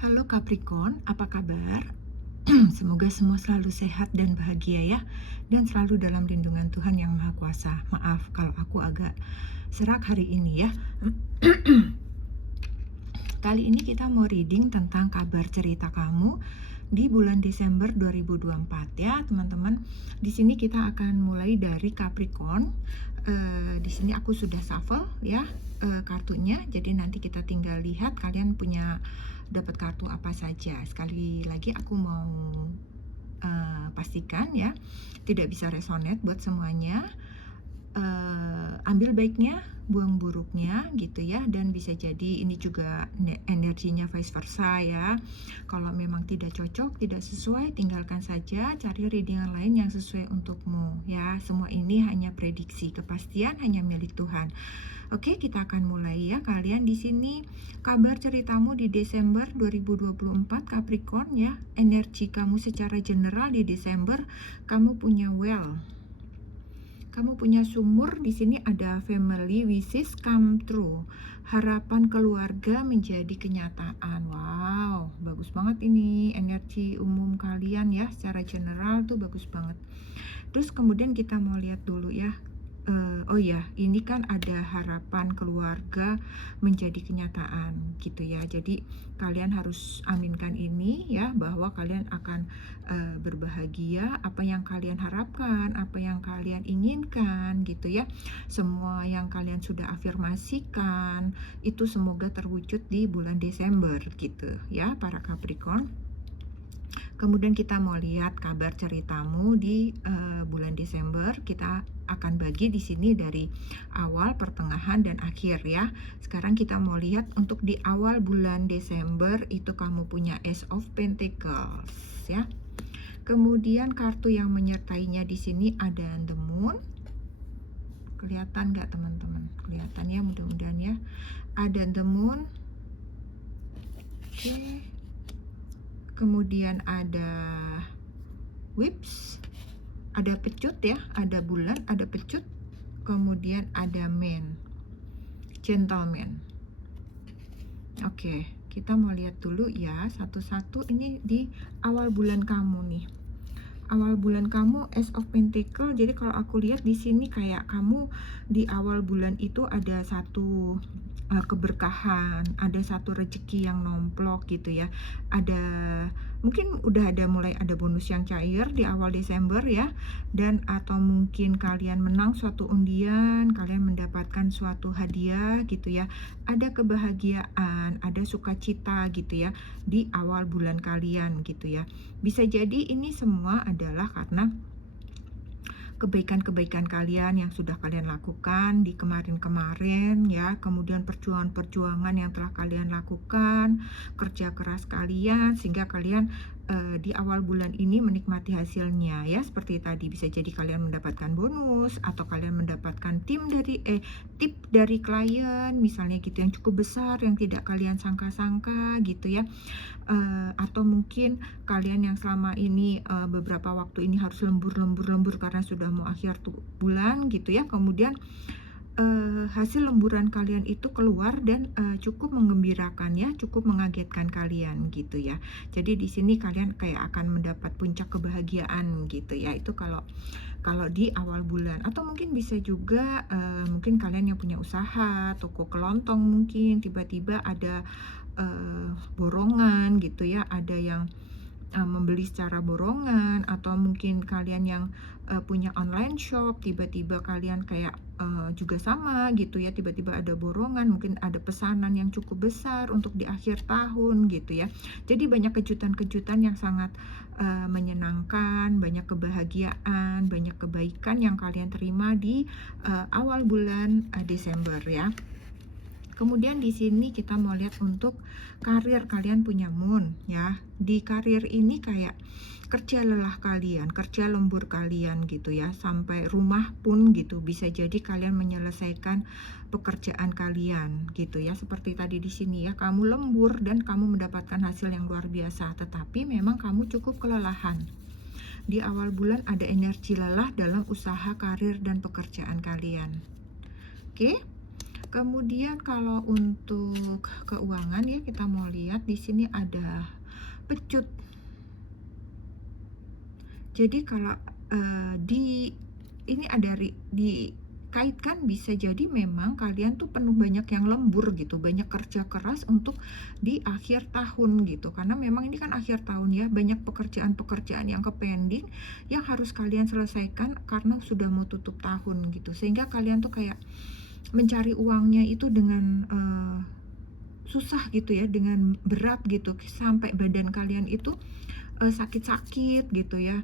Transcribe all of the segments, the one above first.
Halo Capricorn, apa kabar? Semoga semua selalu sehat dan bahagia ya, dan selalu dalam lindungan Tuhan Yang Maha Kuasa. Maaf kalau aku agak serak hari ini ya. Kali ini kita mau reading tentang kabar cerita kamu di bulan Desember 2024 ya, teman-teman. Di sini kita akan mulai dari Capricorn. Di sini aku sudah shuffle ya kartunya, jadi nanti kita tinggal lihat kalian punya dapat kartu apa saja. Sekali lagi aku mau pastikan ya, tidak bisa resonate buat semuanya. Ambil baiknya, buang buruknya gitu ya, dan bisa jadi ini juga energinya vice versa ya. Kalau memang tidak cocok, tidak sesuai, tinggalkan saja, cari reading yang lain yang sesuai untukmu ya. Semua ini hanya prediksi, kepastian hanya milik Tuhan. Oke, kita akan mulai ya. Kalian di sini kabar ceritamu di Desember 2024 Capricorn ya. Energi kamu secara general di Desember, kamu punya kamu punya sumur. Di sini ada family wishes come true. Harapan keluarga menjadi kenyataan. Wow, bagus banget ini energi umum kalian ya. Secara general tuh bagus banget. Terus kemudian kita mau lihat dulu ya. Oh ya, ini kan ada harapan keluarga menjadi kenyataan gitu ya. Jadi kalian harus aminkan ini ya, bahwa kalian akan berbahagia. Apa yang kalian harapkan, apa yang kalian inginkan gitu ya. Semua yang kalian sudah afirmasikan itu semoga terwujud di bulan Desember gitu ya, para Capricorn. Kemudian kita mau lihat kabar ceritamu di bulan Desember. Kita akan bagi di sini dari awal, pertengahan, dan akhir ya. Sekarang kita mau lihat untuk di awal bulan Desember itu kamu punya Ace of Pentacles ya. Kemudian kartu yang menyertainya di sini ada The Moon. Kelihatan nggak teman-teman? Kelihatan ya, mudah-mudahan ya. Ada The Moon. Oke. Kemudian ada whips, ada pecut ya, ada bulan, ada pecut, kemudian ada man, gentleman. Oke, kita mau lihat dulu ya satu-satu ini di awal bulan kamu nih. Awal bulan kamu Ace of Pentacle. Jadi kalau aku lihat di sini kayak kamu di awal bulan itu ada satu keberkahan, ada satu rezeki yang nomplok gitu ya. Ada mungkin udah mulai ada bonus yang cair di awal Desember ya, dan atau mungkin kalian menang suatu undian, kalian mendapatkan suatu hadiah gitu ya. Ada kebahagiaan, ada sukacita gitu ya di awal bulan kalian gitu ya. Bisa jadi ini semua adalah karena kebaikan-kebaikan kalian yang sudah kalian lakukan di kemarin-kemarin ya, kemudian perjuangan-perjuangan yang telah kalian lakukan, kerja keras kalian sehingga kalian di awal bulan ini menikmati hasilnya ya. Seperti tadi bisa jadi kalian mendapatkan bonus atau kalian mendapatkan tip dari klien misalnya gitu yang cukup besar yang tidak kalian sangka-sangka gitu ya. Atau mungkin kalian yang selama ini beberapa waktu ini harus lembur karena sudah mau akhir bulan gitu ya, kemudian hasil lemburan kalian itu keluar dan cukup menggembirakan ya, cukup mengagetkan kalian gitu ya. Jadi di sini kalian kayak akan mendapat puncak kebahagiaan gitu ya. Itu kalau di awal bulan. Atau mungkin bisa juga mungkin kalian yang punya usaha toko kelontong, mungkin tiba-tiba ada borongan gitu ya, ada yang membeli secara borongan, atau mungkin kalian yang punya online shop tiba-tiba kalian kayak juga sama gitu ya, tiba-tiba ada borongan, mungkin ada pesanan yang cukup besar untuk di akhir tahun gitu ya. Jadi banyak kejutan-kejutan yang sangat menyenangkan, banyak kebahagiaan, banyak kebaikan yang kalian terima di awal bulan Desember ya. Kemudian di sini kita mau lihat untuk karir, kalian punya moon ya. Di karir ini kayak kerja lelah kalian, kerja lembur kalian gitu ya, sampai rumah pun gitu. Bisa jadi kalian menyelesaikan pekerjaan kalian gitu ya. Seperti tadi di sini ya, kamu lembur dan kamu mendapatkan hasil yang luar biasa, tetapi memang kamu cukup kelelahan. Di awal bulan ada energi lelah dalam usaha, karir, dan pekerjaan kalian. Oke. Kemudian kalau untuk keuangan ya, kita mau lihat di sini ada pecut. Jadi kalau di ini ada dikaitkan, bisa jadi memang kalian tuh penuh banyak yang lembur gitu, banyak kerja keras untuk di akhir tahun gitu. Karena memang ini kan akhir tahun ya, banyak pekerjaan-pekerjaan yang pending yang harus kalian selesaikan karena sudah mau tutup tahun gitu. Sehingga kalian tuh kayak mencari uangnya itu dengan susah gitu ya, dengan berat gitu, sampai badan kalian itu sakit-sakit gitu ya,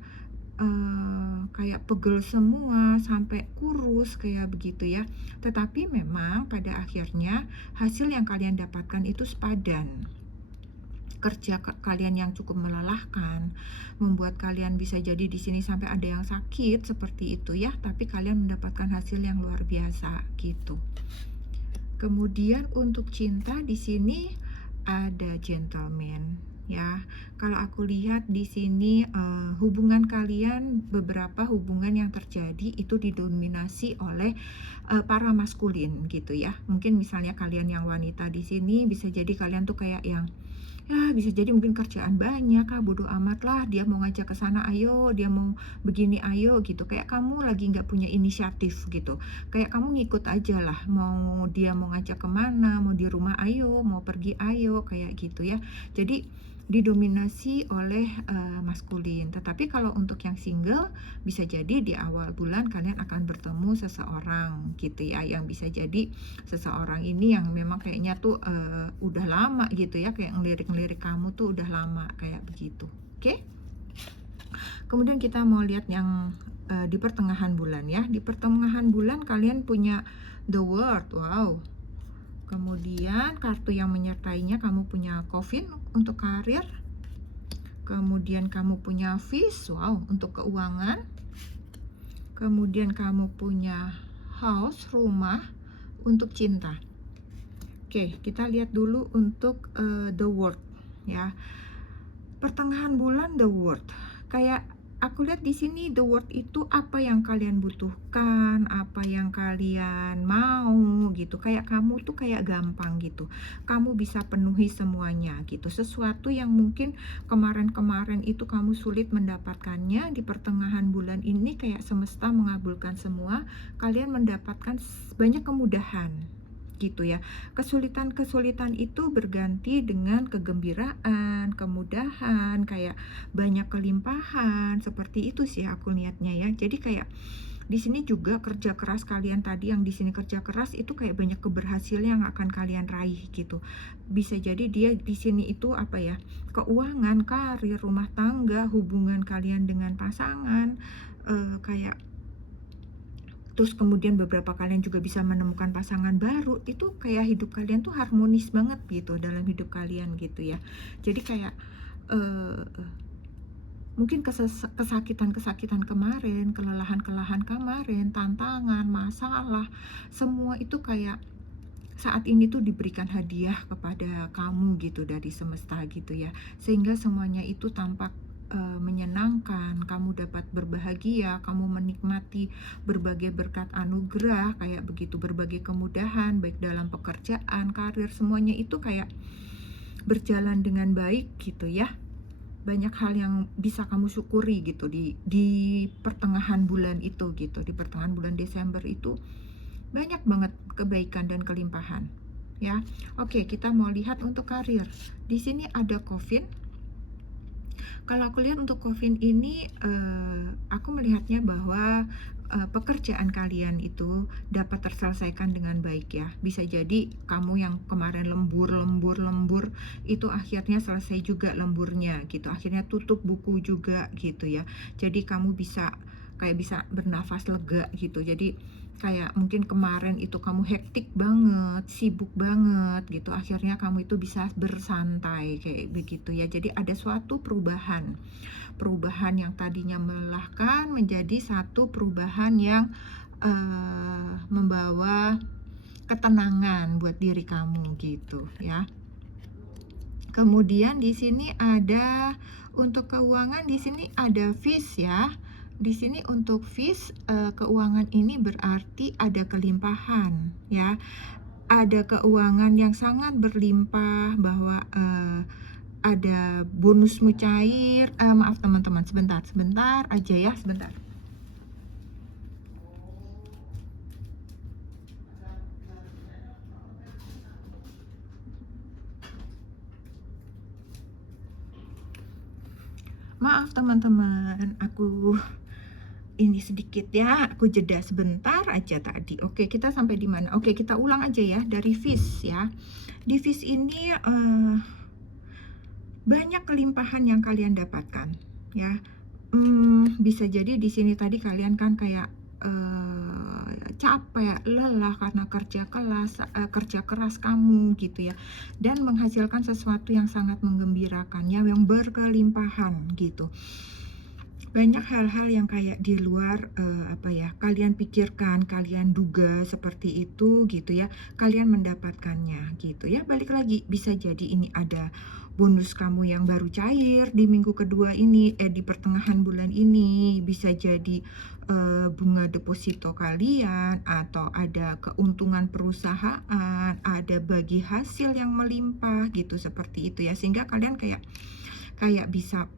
kayak pegel semua, sampai kurus kayak begitu ya. Tetapi memang pada akhirnya hasil yang kalian dapatkan itu sepadan. Kerja kalian yang cukup melelahkan membuat kalian bisa jadi di sini sampai ada yang sakit seperti itu ya, tapi kalian mendapatkan hasil yang luar biasa gitu. Kemudian untuk cinta di sini ada gentleman ya. Kalau aku lihat di sini hubungan kalian, beberapa hubungan yang terjadi itu didominasi oleh para maskulin gitu ya. Mungkin misalnya kalian yang wanita di sini bisa jadi kalian tuh kayak yang ya, bisa jadi mungkin kerjaan banyak, bodo amat lah, dia mau ngajak ke sana ayo, dia mau begini ayo gitu. Kayak kamu lagi nggak punya inisiatif gitu. Kayak kamu ngikut aja lah, mau dia mau ngajak kemana, mau di rumah ayo, mau pergi ayo, kayak gitu ya. Jadi didominasi oleh maskulin. Tetapi kalau untuk yang single, bisa jadi di awal bulan kalian akan bertemu seseorang gitu ya, yang bisa jadi seseorang ini yang memang kayaknya tuh udah lama gitu ya, kayak ngelirik-ngelirik kamu tuh udah lama kayak begitu. Oke? Kemudian kita mau lihat yang di pertengahan bulan ya. Di pertengahan bulan kalian punya The World. Wow. Kemudian kartu yang menyertainya, kamu punya Coffin untuk karir. Kemudian kamu punya Fish, wow, untuk keuangan. Kemudian kamu punya House, rumah, untuk cinta. Oke, kita lihat dulu untuk The World ya. Pertengahan bulan The World. Kayak aku lihat di sini The World itu apa yang kalian butuhkan, apa yang kalian mau gitu. Kayak kamu tuh kayak gampang gitu. Kamu bisa penuhi semuanya gitu. Sesuatu yang mungkin kemarin-kemarin itu kamu sulit mendapatkannya, di pertengahan bulan ini kayak semesta mengabulkan semua. Kalian mendapatkan banyak kemudahan gitu ya. Kesulitan-kesulitan itu berganti dengan kegembiraan, kemudahan, kayak banyak kelimpahan, seperti itu sih aku lihatnya ya. Jadi kayak di sini juga kerja keras kalian tadi, yang di sini kerja keras itu kayak banyak keberhasilan yang akan kalian raih gitu. Bisa jadi dia di sini itu apa ya? Keuangan, karir, rumah tangga, hubungan kalian dengan pasangan, kayak terus kemudian beberapa kalian juga bisa menemukan pasangan baru. Itu kayak hidup kalian tuh harmonis banget gitu dalam hidup kalian gitu ya. Jadi kayak mungkin kesakitan-kesakitan kemarin, kelelahan-kelelahan kemarin, tantangan, masalah, semua itu kayak saat ini tuh diberikan hadiah kepada kamu gitu dari semesta gitu ya. Sehingga semuanya itu tampak menyenangkan, kamu dapat berbahagia, kamu menikmati berbagai berkat anugerah kayak begitu, berbagai kemudahan baik dalam pekerjaan, karir, semuanya itu kayak berjalan dengan baik gitu ya. Banyak hal yang bisa kamu syukuri gitu di pertengahan bulan itu gitu. Di pertengahan bulan Desember itu banyak banget kebaikan dan kelimpahan ya. Oke, kita mau lihat untuk karir. Di sini ada Coffin. Kalau aku lihat untuk Coffin ini, aku melihatnya bahwa pekerjaan kalian itu dapat terselesaikan dengan baik ya. Bisa jadi kamu yang kemarin lembur itu akhirnya selesai juga lemburnya gitu. Akhirnya tutup buku juga gitu ya. Jadi kamu bisa bernafas lega gitu. Jadi kayak mungkin kemarin itu kamu hektik banget, sibuk banget gitu. Akhirnya kamu itu bisa bersantai kayak begitu ya. Jadi ada suatu perubahan yang tadinya melelahkan menjadi satu perubahan yang membawa ketenangan buat diri kamu gitu ya. Kemudian di sini ada untuk keuangan, di sini ada Fish ya. Di sini untuk Fish, keuangan ini berarti ada kelimpahan ya. ada keuangan yang sangat berlimpah, bahwa ada bonusmu cair. Maaf teman-teman, sebentar sebentar aja ya, sebentar. Maaf teman-teman, aku ini sedikit ya, aku jeda sebentar aja tadi. Oke, kita sampai di mana? Oke, kita ulang aja ya dari FIS ya. Di FIS ini banyak kelimpahan yang kalian dapatkan ya. Bisa jadi di sini tadi kalian kan kayak capek, lelah karena kerja keras kamu gitu ya, dan menghasilkan sesuatu yang sangat menggembirakan ya, yang berkelimpahan gitu. Banyak hal-hal yang kayak di luar kalian pikirkan, kalian duga seperti itu gitu ya, kalian mendapatkannya gitu ya. Balik lagi, bisa jadi ini ada bonus kamu yang baru cair di minggu kedua ini, di pertengahan bulan ini, bisa jadi bunga deposito kalian, atau ada keuntungan perusahaan, ada bagi hasil yang melimpah gitu, seperti itu ya, sehingga kalian kayak bisa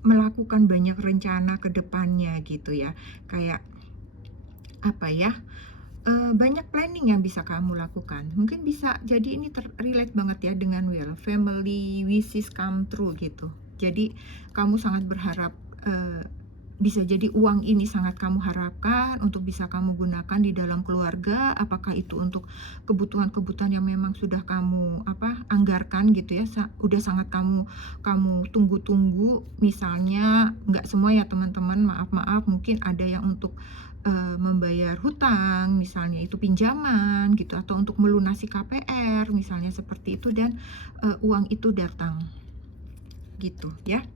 melakukan banyak rencana ke depannya gitu ya. Kayak banyak planning yang bisa kamu lakukan. Mungkin bisa jadi ini relate banget ya dengan family wishes come true gitu. Jadi kamu sangat berharap, bisa jadi uang ini sangat kamu harapkan untuk bisa kamu gunakan di dalam keluarga, apakah itu untuk kebutuhan-kebutuhan yang memang sudah kamu anggarkan gitu ya, udah sangat kamu kamu tunggu-tunggu. Misalnya nggak semua ya teman-teman, maaf mungkin ada yang untuk membayar hutang, misalnya itu pinjaman gitu, atau untuk melunasi KPR misalnya seperti itu, dan uang itu datang gitu ya.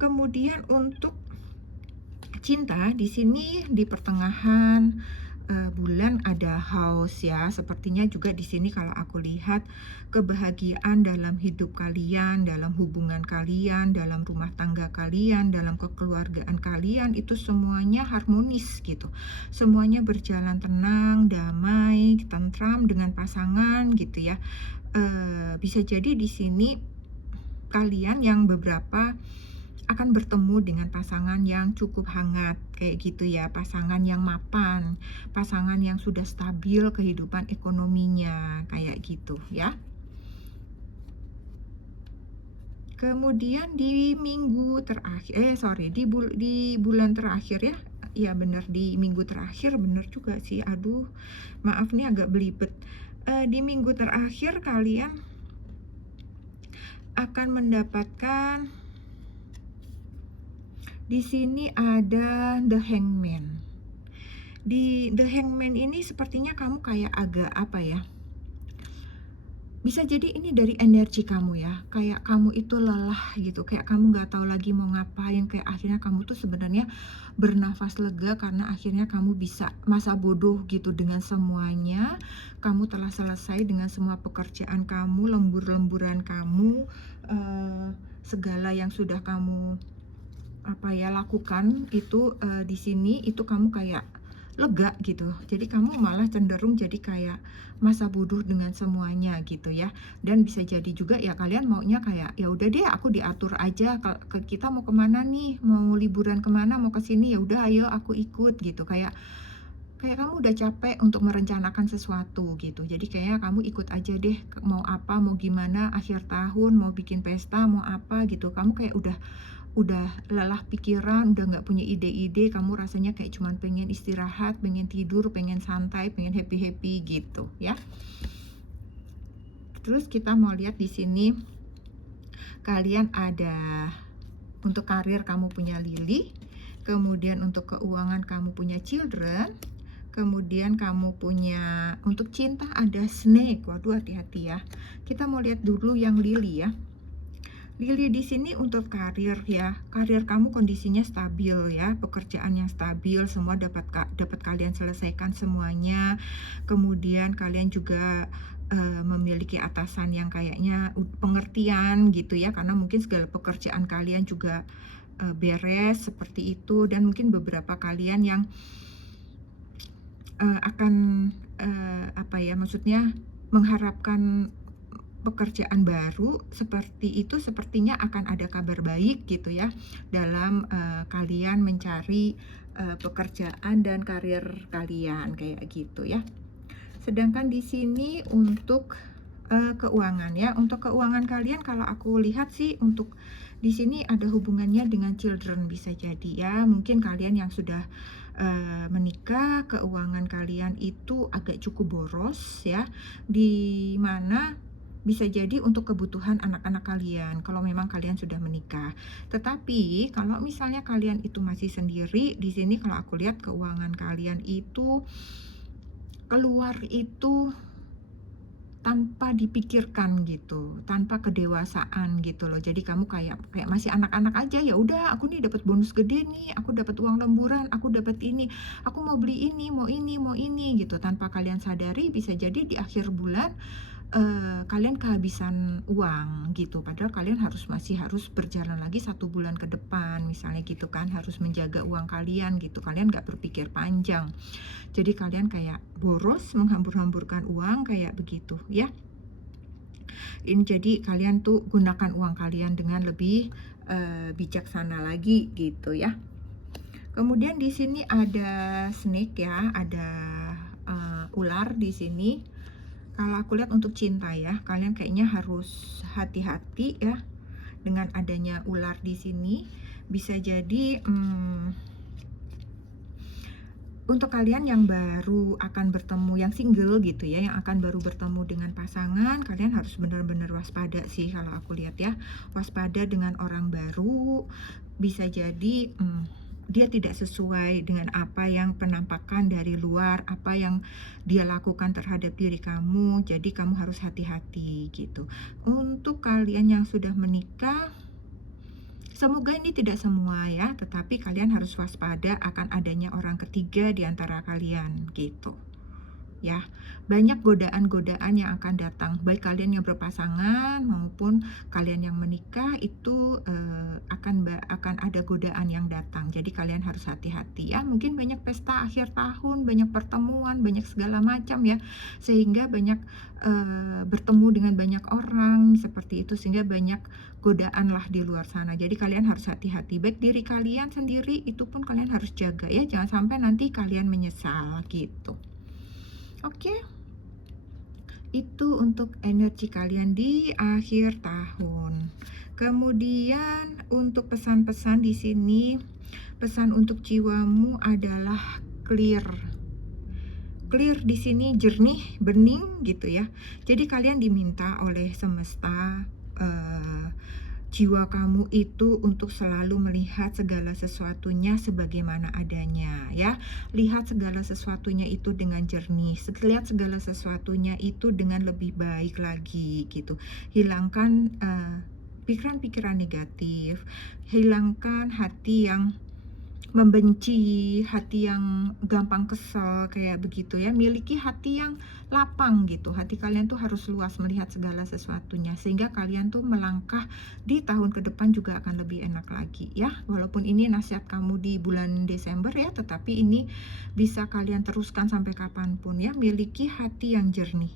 Kemudian untuk cinta di sini di pertengahan bulan ada haus ya. Sepertinya juga di sini kalau aku lihat kebahagiaan dalam hidup kalian, dalam hubungan kalian, dalam rumah tangga kalian, dalam kekeluargaan kalian, itu semuanya harmonis gitu. Semuanya berjalan tenang, damai, tentram dengan pasangan gitu ya. Bisa jadi di sini kalian yang beberapa akan bertemu dengan pasangan yang cukup hangat kayak gitu ya, pasangan yang mapan, pasangan yang sudah stabil kehidupan ekonominya kayak gitu ya. Kemudian di minggu terakhir, di bulan terakhir ya. Ya bener, di minggu terakhir, bener juga sih. Aduh, maaf nih agak belibet. Di minggu terakhir kalian akan mendapatkan, di sini ada The Hangman. Di The Hangman ini sepertinya kamu kayak agak bisa jadi ini dari energi kamu ya, kayak kamu itu lelah gitu, kayak kamu nggak tahu lagi mau ngapain, kayak akhirnya kamu tuh sebenarnya bernafas lega karena akhirnya kamu bisa masa bodoh gitu dengan semuanya. Kamu telah selesai dengan semua pekerjaan kamu, lembur-lemburan kamu, segala yang sudah kamu lakukan itu, di sini itu kamu kayak lega gitu. Jadi kamu malah cenderung jadi kayak masa bodoh dengan semuanya gitu ya. Dan bisa jadi juga ya kalian maunya kayak, ya udah deh aku diatur aja, kita mau kemana nih, mau liburan kemana, mau ke sini, ya udah ayo aku ikut gitu. Kayak kamu udah capek untuk merencanakan sesuatu gitu. Jadi kayak kamu ikut aja deh, mau apa, mau gimana, akhir tahun mau bikin pesta, mau apa gitu. Kamu kayak udah lelah pikiran, udah nggak punya ide-ide, kamu rasanya kayak cuman pengen istirahat, pengen tidur, pengen santai, pengen happy-happy gitu ya. Terus kita mau lihat di sini kalian ada, untuk karir kamu punya Lily, kemudian untuk keuangan kamu punya Children, kemudian kamu punya, untuk cinta ada Snake. Waduh, hati-hati ya. Kita mau lihat dulu yang Lily ya. Lily di sini untuk karir ya, karir kamu kondisinya stabil ya, pekerjaan yang stabil, semua dapat kalian selesaikan semuanya. Kemudian kalian juga memiliki atasan yang kayaknya pengertian gitu ya, karena mungkin segala pekerjaan kalian juga beres seperti itu, dan mungkin beberapa kalian yang akan maksudnya mengharapkan pekerjaan baru seperti itu, sepertinya akan ada kabar baik gitu ya dalam kalian mencari pekerjaan dan karir kalian kayak gitu ya. Sedangkan di sini untuk keuangan ya, untuk keuangan kalian kalau aku lihat sih untuk di sini ada hubungannya dengan children, bisa jadi ya. Mungkin kalian yang sudah menikah, keuangan kalian itu agak cukup boros ya, di mana bisa jadi untuk kebutuhan anak-anak kalian kalau memang kalian sudah menikah. Tetapi kalau misalnya kalian itu masih sendiri, di sini kalau aku lihat keuangan kalian itu keluar itu tanpa dipikirkan gitu, tanpa kedewasaan gitu loh. Jadi kamu kayak kayak masih anak-anak aja, ya udah aku nih dapat bonus gede nih, aku dapat uang lemburan, aku dapat ini, aku mau beli ini, mau ini gitu. Tanpa kalian sadari bisa jadi di akhir bulan kalian kehabisan uang gitu. Padahal kalian masih harus berjalan lagi 1 bulan ke depan, misalnya gitu kan, harus menjaga uang kalian gitu. Kalian nggak berpikir panjang. Jadi kalian kayak boros, menghambur-hamburkan uang kayak begitu ya. Ini jadi kalian tuh gunakan uang kalian dengan lebih bijaksana lagi gitu ya. Kemudian di sini ada snake ya, ada ular di sini. Kalau aku lihat untuk cinta ya, kalian kayaknya harus hati-hati ya dengan adanya ular di sini. Bisa jadi untuk kalian yang baru akan bertemu, yang single gitu ya, yang akan baru bertemu dengan pasangan, kalian harus benar-benar waspada sih kalau aku lihat ya. Waspada dengan orang baru, bisa jadi dia tidak sesuai dengan apa yang penampakan dari luar, apa yang dia lakukan terhadap diri kamu. Jadi kamu harus hati-hati gitu. Untuk kalian yang sudah menikah, semoga ini tidak semua ya, tetapi kalian harus waspada akan adanya orang ketiga di antara kalian gitu. Ya, banyak godaan-godaan yang akan datang, baik kalian yang berpasangan maupun kalian yang menikah itu akan ada godaan yang datang. Jadi kalian harus hati-hati ya. Mungkin banyak pesta akhir tahun, banyak pertemuan, banyak segala macam ya, sehingga banyak bertemu dengan banyak orang seperti itu, sehingga banyak godaan lah di luar sana. Jadi kalian harus hati-hati, baik diri kalian sendiri itu pun kalian harus jaga ya, jangan sampai nanti kalian menyesal gitu. Oke, itu untuk energi kalian di akhir tahun. Kemudian untuk pesan-pesan di sini, pesan untuk jiwamu adalah clear. Clear di sini jernih, bening gitu ya. Jadi kalian diminta oleh semesta, jiwa kamu itu untuk selalu melihat segala sesuatunya sebagaimana adanya ya. Lihat segala sesuatunya itu dengan jernih, lihat segala sesuatunya itu dengan lebih baik lagi gitu. Hilangkan pikiran-pikiran negatif, hilangkan hati yang membenci, hati yang gampang kesel kayak begitu ya. Miliki hati yang lapang gitu. Hati kalian tuh harus luas melihat segala sesuatunya, sehingga kalian tuh melangkah di tahun ke depan juga akan lebih enak lagi ya. Walaupun ini nasihat kamu di bulan Desember ya, tetapi ini bisa kalian teruskan sampai kapanpun ya. Miliki hati yang jernih.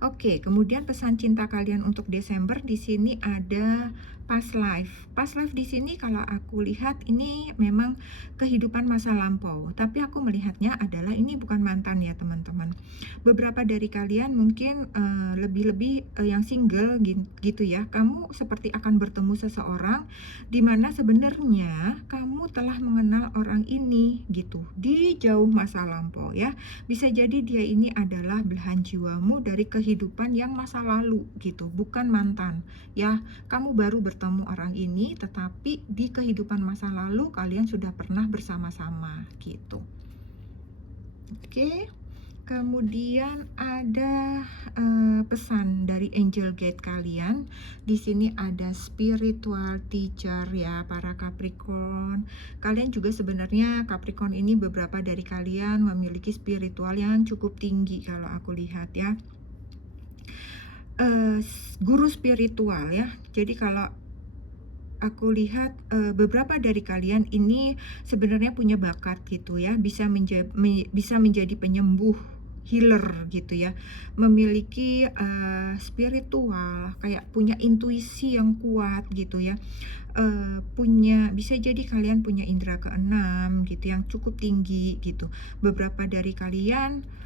Oke, kemudian pesan cinta kalian untuk Desember di sini ada past life. Past life di sini kalau aku lihat ini memang kehidupan masa lampau, tapi aku melihatnya adalah ini bukan mantan ya teman-teman. Beberapa dari kalian mungkin lebih-lebih yang single gitu ya. Kamu seperti akan bertemu seseorang di mana sebenarnya kamu telah mengenal orang ini gitu di jauh masa lampau ya. Bisa jadi dia ini adalah belahan jiwamu dari kehidupan yang masa lalu gitu, bukan mantan ya. Kamu baru bertemu orang ini, tetapi di kehidupan masa lalu kalian sudah pernah bersama-sama gitu. Oke. Kemudian ada pesan dari angel guide kalian. Di sini ada spiritual teacher ya, para Capricorn. Kalian juga sebenarnya Capricorn ini beberapa dari kalian memiliki spiritual yang cukup tinggi kalau aku lihat ya. Guru spiritual ya. Jadi kalau aku lihat beberapa dari kalian ini sebenarnya punya bakat gitu ya, bisa menjadi penyembuh healer gitu ya, memiliki spiritual, kayak punya intuisi yang kuat gitu ya, bisa jadi kalian punya indera keenam gitu yang cukup tinggi gitu. Beberapa dari kalian,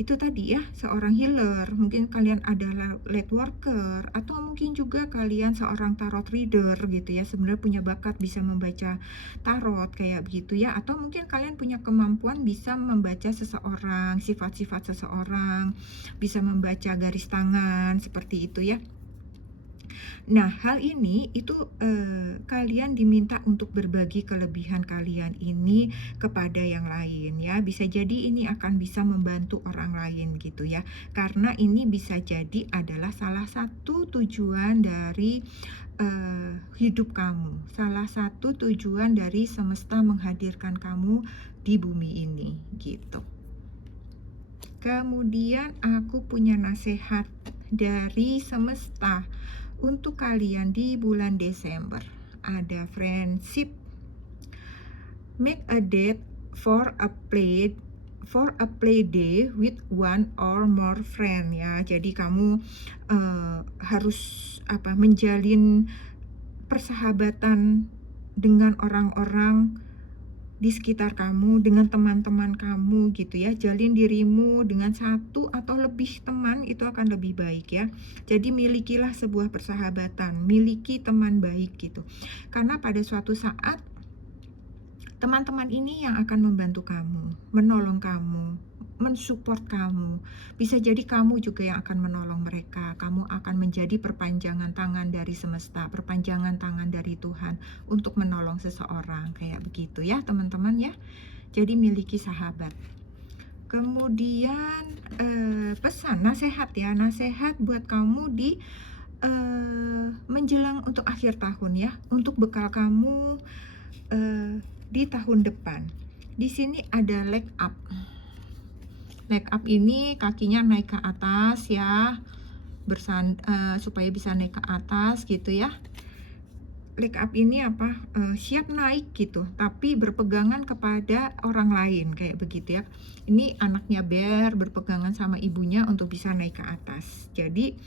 itu tadi ya, seorang healer, mungkin kalian adalah light worker, atau mungkin juga kalian seorang tarot reader gitu ya, sebenarnya punya bakat bisa membaca tarot kayak begitu ya, atau mungkin kalian punya kemampuan bisa membaca seseorang, sifat-sifat seseorang, bisa membaca garis tangan, seperti itu ya. Nah, hal ini itu, kalian diminta untuk berbagi kelebihan kalian ini kepada yang lain ya. Bisa jadi ini akan bisa membantu orang lain gitu ya. Karena ini bisa jadi adalah salah satu tujuan dari, hidup kamu. Salah satu tujuan dari semesta menghadirkan kamu di bumi ini, gitu. Kemudian aku punya nasihat dari semesta untuk kalian di bulan Desember. Ada friendship, make a date for a play day with one or more friend ya. Jadi kamu harus menjalin persahabatan dengan orang-orang di sekitar kamu, dengan teman-teman kamu gitu ya. Jalin dirimu dengan satu atau lebih teman, itu akan lebih baik ya. Jadi milikilah sebuah persahabatan, miliki teman baik gitu. Karena pada suatu saat teman-teman ini yang akan membantu kamu, menolong kamu, mensupport kamu. Bisa jadi kamu juga yang akan menolong mereka. Kamu akan menjadi perpanjangan tangan dari semesta, perpanjangan tangan dari Tuhan untuk menolong seseorang. Kayak begitu ya teman-teman ya. Jadi miliki sahabat. Kemudian pesan, nasihat ya. Nasihat buat kamu di menjelang untuk akhir tahun ya. Untuk bekal kamu di tahun depan. Di sini ada leg up. Leg up ini kakinya naik ke atas ya, supaya bisa naik ke atas gitu ya. Leg up ini siap naik gitu, tapi berpegangan kepada orang lain kayak begitu ya. Ini anaknya bear berpegangan sama ibunya untuk bisa naik ke atas. Jadi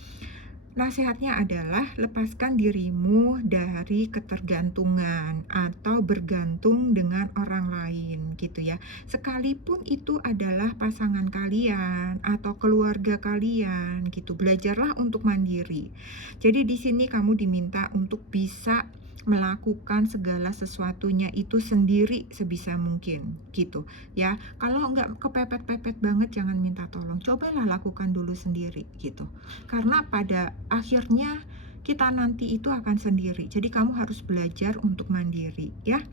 nasihatnya adalah lepaskan dirimu dari ketergantungan atau bergantung dengan orang lain gitu ya. Sekalipun itu adalah pasangan kalian atau keluarga kalian gitu. Belajarlah untuk mandiri. Jadi di sini kamu diminta untuk bisa melakukan segala sesuatunya itu sendiri sebisa mungkin gitu ya. Kalau nggak kepepet-pepet banget jangan minta tolong, cobalah lakukan dulu sendiri gitu. Karena pada akhirnya kita nanti itu akan sendiri. Jadi kamu harus belajar untuk mandiri ya.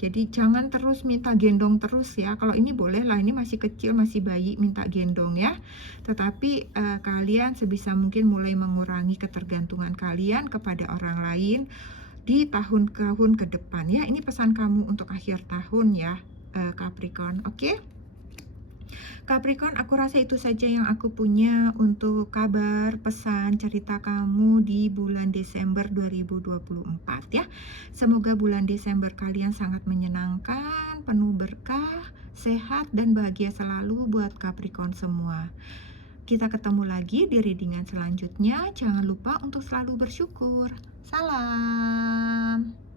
Jadi jangan terus minta gendong terus ya. Kalau ini boleh lah, ini masih kecil, masih bayi, minta gendong ya. Tetapi kalian sebisa mungkin mulai mengurangi ketergantungan kalian kepada orang lain di tahun-tahun ke depan ya. Ini pesan kamu untuk akhir tahun ya, Capricorn. Oke? Capricorn, aku rasa itu saja yang aku punya untuk kabar, pesan, cerita kamu di bulan Desember 2024 ya. Semoga bulan Desember kalian sangat menyenangkan, penuh berkah, sehat, dan bahagia selalu buat Capricorn semua. Kita ketemu lagi di readingan selanjutnya. Jangan lupa untuk selalu bersyukur. Salam.